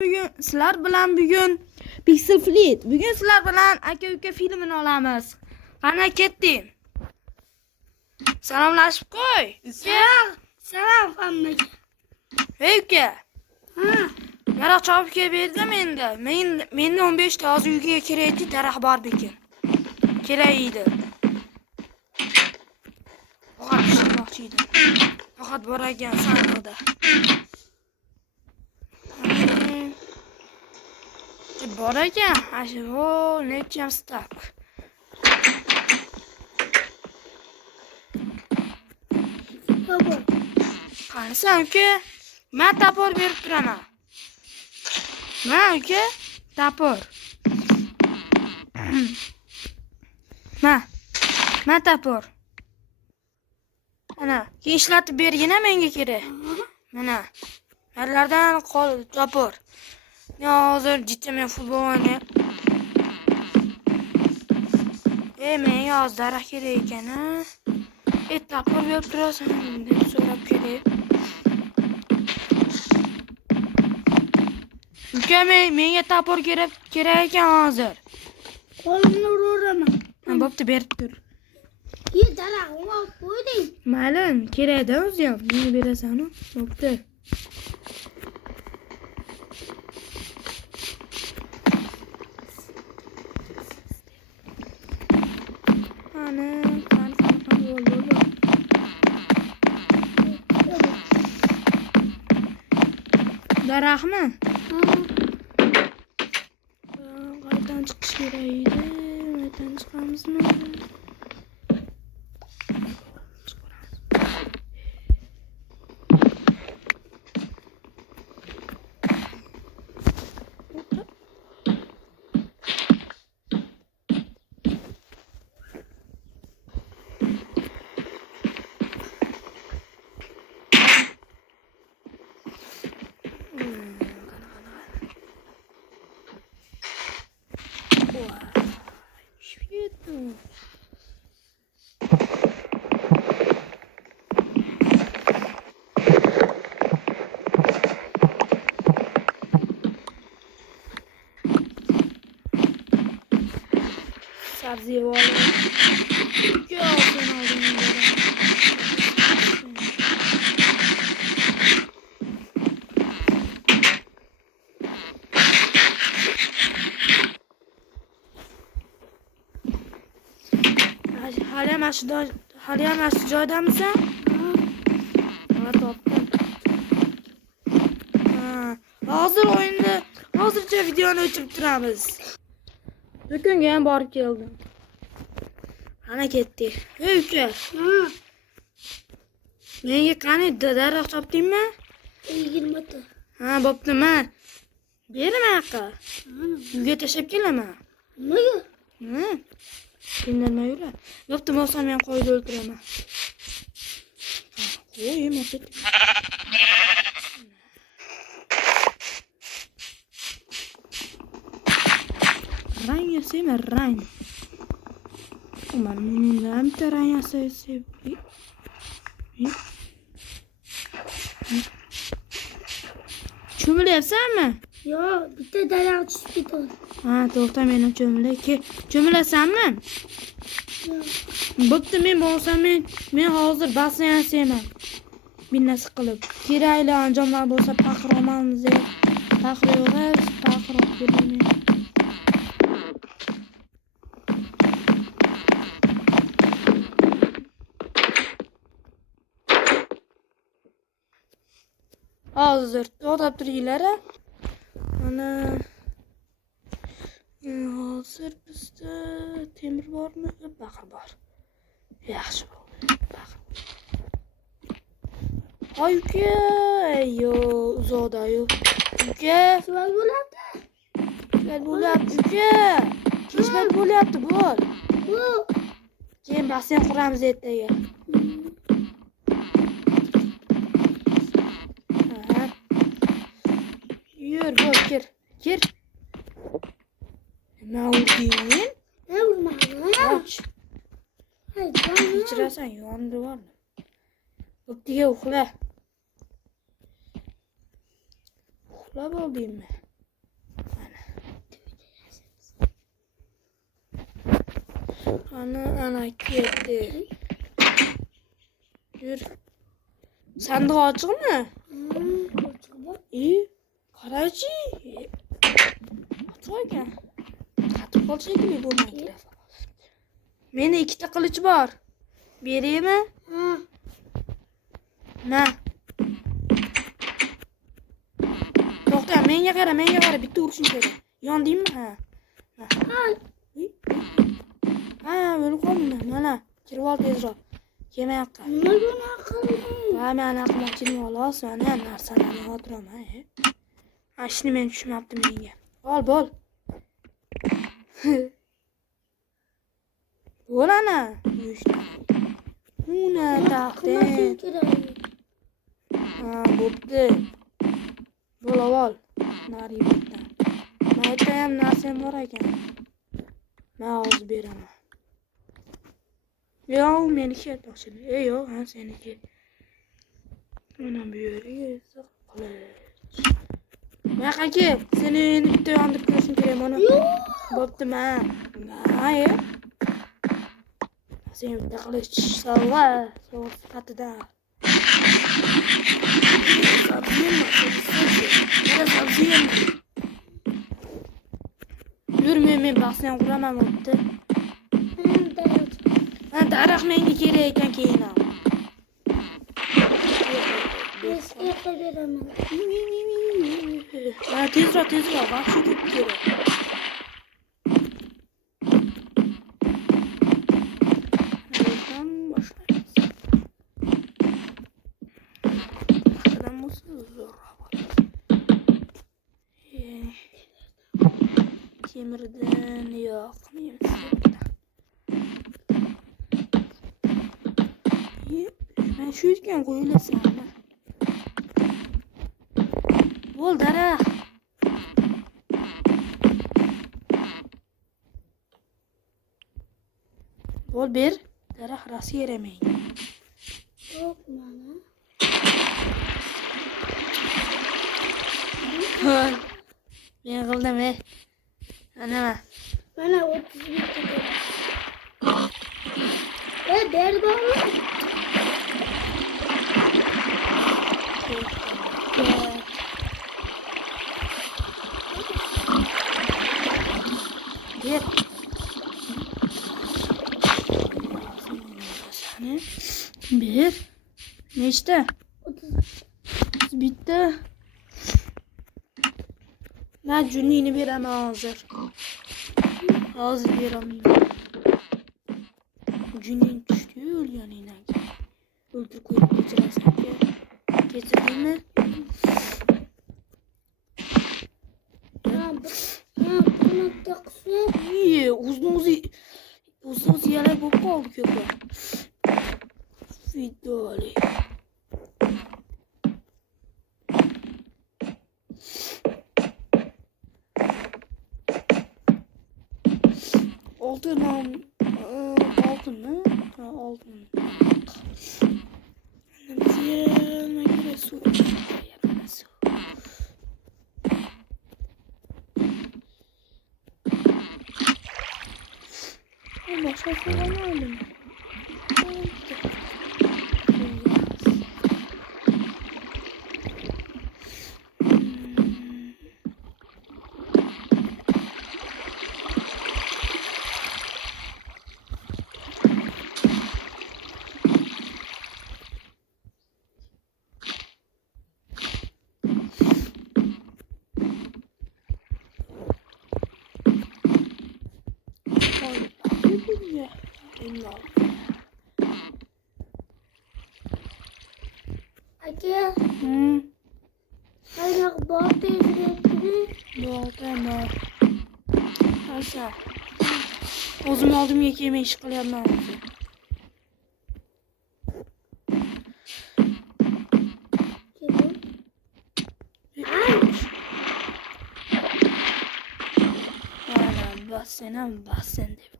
Bugun Pixel Fleet. Bugun sizlar bilan aka-uka filmini olamiz. Qani ketdim. Salomlashib qo'y. Salom hammaga. Hey uka. Ha, Yaroq chopib kelib berdim endi. Menda 15 ta hozir uyga kerakli daraxt bor ekan. Kerak edi. Faqat pishirmoqchi edim. Faqat bor ekan sandiqda. Bor ekan. Ashu necham stak. baba. Qanasan uka? Men tapor berib turaman. Men uka, tapor. Men tapor. Ana, keyin ishlatib bergina menga kerak. Mana. Yerlardan qol tapor. Men hozir jitdamen futbol o'ynayman. Menga hozir daraxt kerak ekan, ha. Tapor berib turasan deb so'rab kelib. Uka, menga tapor kerak ekan hozir. Qo'limni uraman. Bo'pti, berib tur. Daraxtni olib qo'yding. Mayli, kerakda o'zi ham. Menga berasan-ku. Bo'pti. Qani bo'ldi. Daraxtmi? Qayerdan chiqish kerak edi? Qayerdan chiqamizmi? Świetnie. Sabziyevali. Görsün aldığını Haliyam aşu joydamisan? Ha, topdim. Hozir o'yinni, hozircha videoni o'chirib turamiz. Do'konga ham borib keldim. Qani ketdik. Ey uka. Menga qani daraxt topdingmi? 20 ta. Ha, bo'pti, men berma aqa. Uyga tashlab kelaman. Nimaga? Indamay yura. Bo'pti, bo'lsam men qo'yib o'ldiraman. Qo'y, mo'sit. Rang yasaymi, rang. Mendan bitta rang yasaysiz. Cho'milyapsanmi? Yo'q, bitta daraxt tushib ketdi. Ha, to'xta, meni cho'milay. Cho'milasanmi? Yo'q. Bo'pti, men bo'lsam men hozir basni yasayman. Binnasi qilib. Kerakli anjomlar bo'lsa paqirolamiz. Paqiraveramiz, paqirib beraman. Hozir to'xtab turinglar. Mana hozir bizda temir bormi? Paqir bor. Yaxshi bo'ldi. Paqir. Ay uka, yo uzoqda-yu. Uka, Suval bo'lyapti. uka. Kechbat bo'lyapti, bo'l. Yo'q. Keyin basseyn quramiz ertaga. Yur, bo'l, kir. Nima urding? Ne urmadin? Och. Hay, canım. Kechirasan, yondirib oldim. Bo'ptiga uxla. Uxlab oldingmi? Ana gitti. Yürü. Sandık açık mı? Açık bak. İyi. Karacı. Açık ekan. Qatib qol shekilli bu mikrofon. Meni ikkita qilich bor. Beraymi? Ha. Na. To'xta, menga qara, bitta urishim kerak. Yondingmi? Ha. Ay. Ha, o'lib qoldim. Mana, kirib ol tezroq. Kelmayapti. Nima gunoh qilding? Va men aqlim xolos, mana narsalarni xotiraman. Ha, ishni men tushunmabdim menga. Bol. Bo'l ana. Una taxtin. Ha, bo'pti. Bo'l avval. Nari bitta. Mayda ham narsam bor ekan. Men hozir beraman. Yo, meniki to'xtadi. Yo'q, ha seniki. Mana bu yerga qilich. Buyoqqa kel. Seni endi bitta yondirib ko'rishim kerak mana. Bo'ptimi? Ay. Sen bitta qilich sovg'a sifatida. Yurma, men bahsdan quraman bo'pti. Ha, daraxt menga kerak ekan keyin ham. Eski beraman. Ha, tezroq, vaqt ketib kerak. Temirdan yo'qmi? Men shu ekan qo'yilasan. Bo'l daraxt. Bo'l ber. Daraxt rasi yaramaydi. Yo'q mana. Bo'l. Men qildim, Ana. Mana 30 bitta. Berdormi? Ber. Ber. Nechta? 30 bitta. Ben cünnini beraman hozir. Hozir beraman. Cünnin tushdi o'lganidan keyin. O'ldirib qo'yib kechirasan. Kechirdingmi? Buni taqsa. O'zini yalab bo'lib qoldi ko'pi. Vidoli. Altınım. Altın mı? Ha, altın. Ne göre su. Yapana su. Başka su almadım. Aka. Aynak bor tezrekli. Tamam. Aşağı. O'zim oldimga kelmay ish qilyapman hozir. Mana bassenam bassen deb.